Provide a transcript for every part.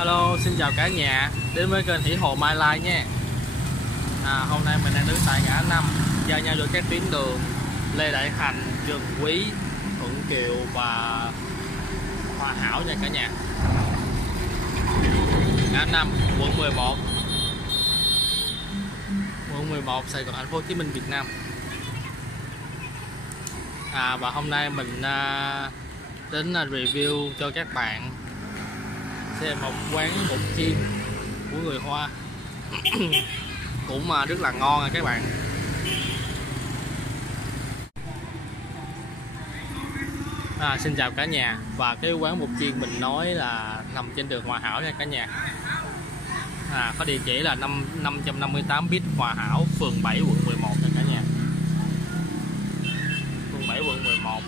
Hello, xin chào cả nhà đến với kênh Thủy Hồ My Life nha. Hôm nay mình đang đứng tại ngã 5 giao nhau giữa các tuyến đường Lê Đại Hành, Trần Quý, Thuận Kiều và Hòa Hảo nha cả nhà. Ngã 5, quận 11, quận 11, Sài Gòn, Thành phố Hồ Chí Minh, Việt Nam. Và hôm nay mình đến review cho các bạn xem một quán bột chiên của người Hoa cũng rất là ngon các bạn. Xin chào cả nhà, và cái quán bột chiên mình nói là nằm trên đường Hòa Hảo nha cả nhà. Có địa chỉ là 558 Bít Hòa Hảo, phường 7, quận 11 nha cả nhà. Phường 7, quận 11.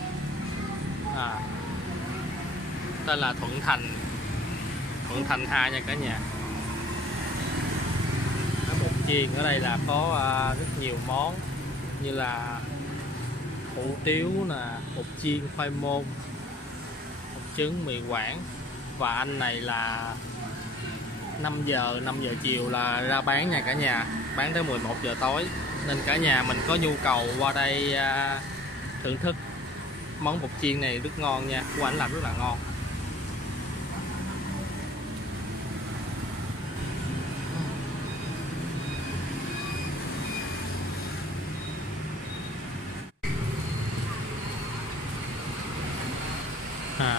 Tên là Thuận Thành 2 nha cả nhà. Bột chiên ở đây là có rất nhiều món như là hủ tiếu nè, bột chiên khoai môn, bột trứng, mì Quảng. Và anh này là 5 giờ chiều là ra bán nha cả nhà, bán tới 11 giờ tối, nên cả nhà mình có nhu cầu qua đây thưởng thức món bột chiên này rất ngon nha, của anh làm rất là ngon.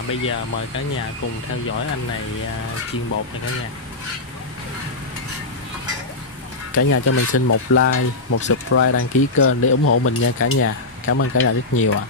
Bây giờ mời cả nhà cùng theo dõi anh này chiên bột này cả nhà. Cả nhà cho mình xin một like, một subscribe, đăng ký kênh để ủng hộ mình nha cả nhà. Cảm ơn cả nhà rất nhiều ạ.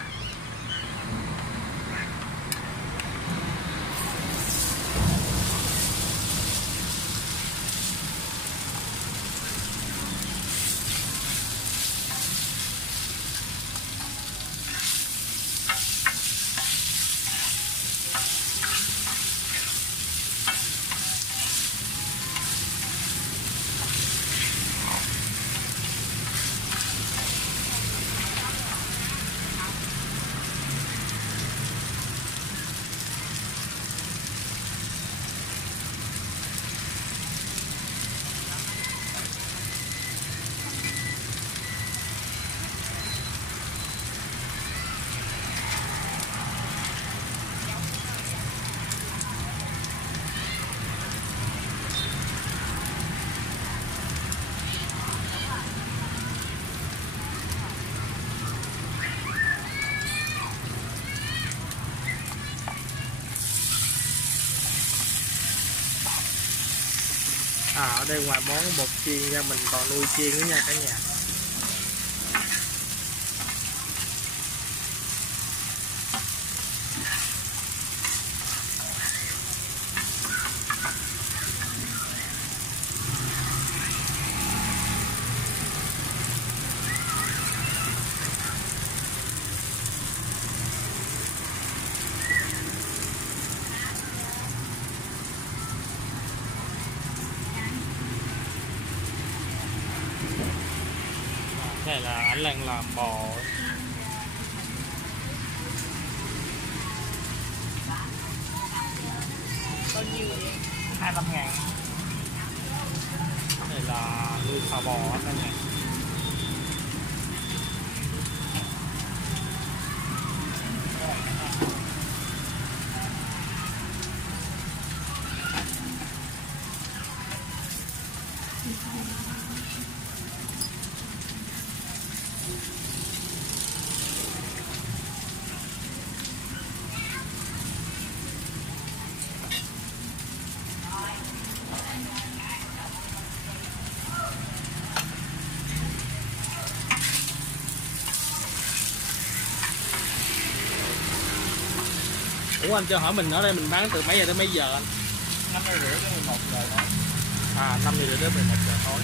Ở đây ngoài món bột chiên ra mình còn nuôi chiên nữa nha cả nhà. Đây là anh đang làm bò. Bao nhiêu vậy? 25.000. Đây là nuôi phà bò anh đây nè. Ủa anh cho hỏi mình ở đây mình bán từ mấy giờ tới mấy giờ anh? 5 giờ rưỡi đến 11 giờ thôi. 5 giờ rưỡi đến 11 giờ tối.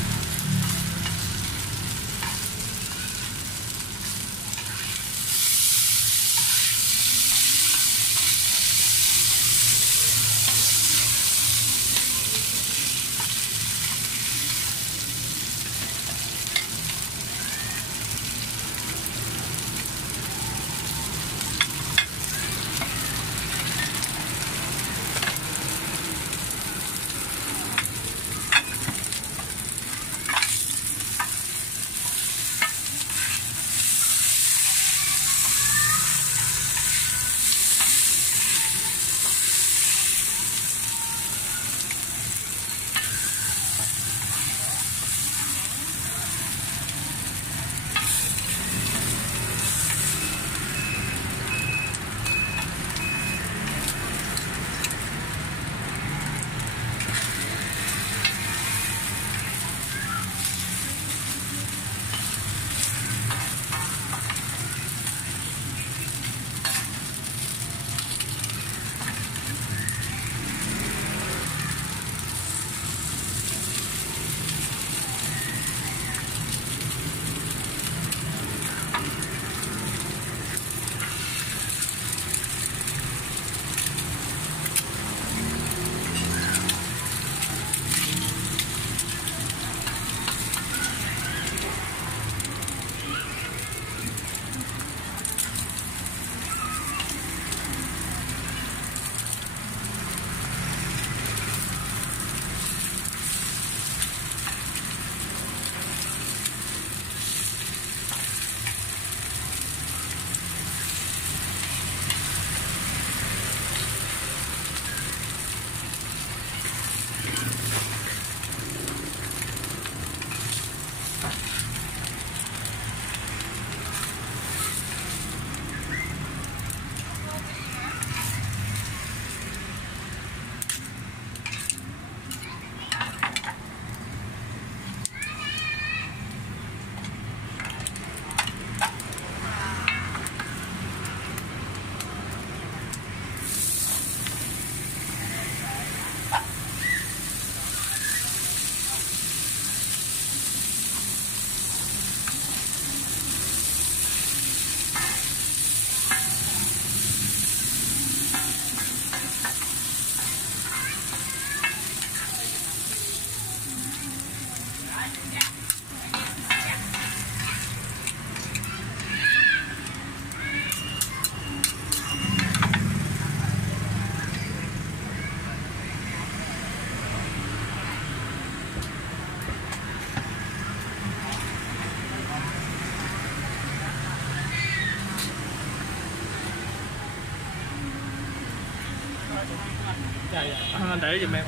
Đây anh để giùm em.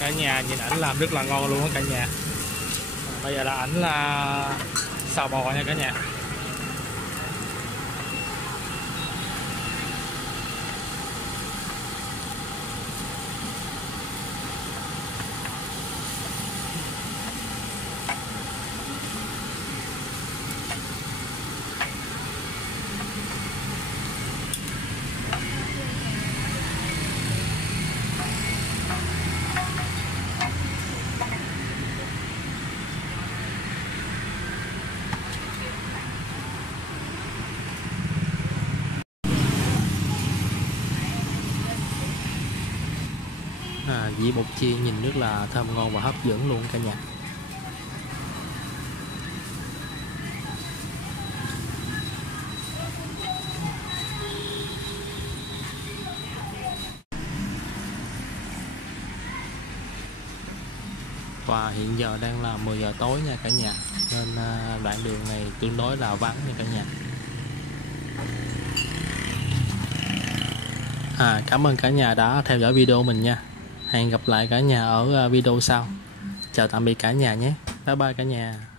Cả nhà nhìn ảnh làm rất là ngon luôn á cả nhà. Bây giờ là ảnh là xào bò nha cả nhà. Dĩa bột chiên nhìn rất là thơm ngon và hấp dẫn luôn cả nhà. Và hiện giờ đang là 10 giờ tối nha cả nhà, nên đoạn đường này tương đối là vắng nha cả nhà. Cảm ơn cả nhà đã theo dõi video mình nha. Hẹn gặp lại cả nhà ở video sau. Chào tạm biệt cả nhà nhé. Bye bye cả nhà.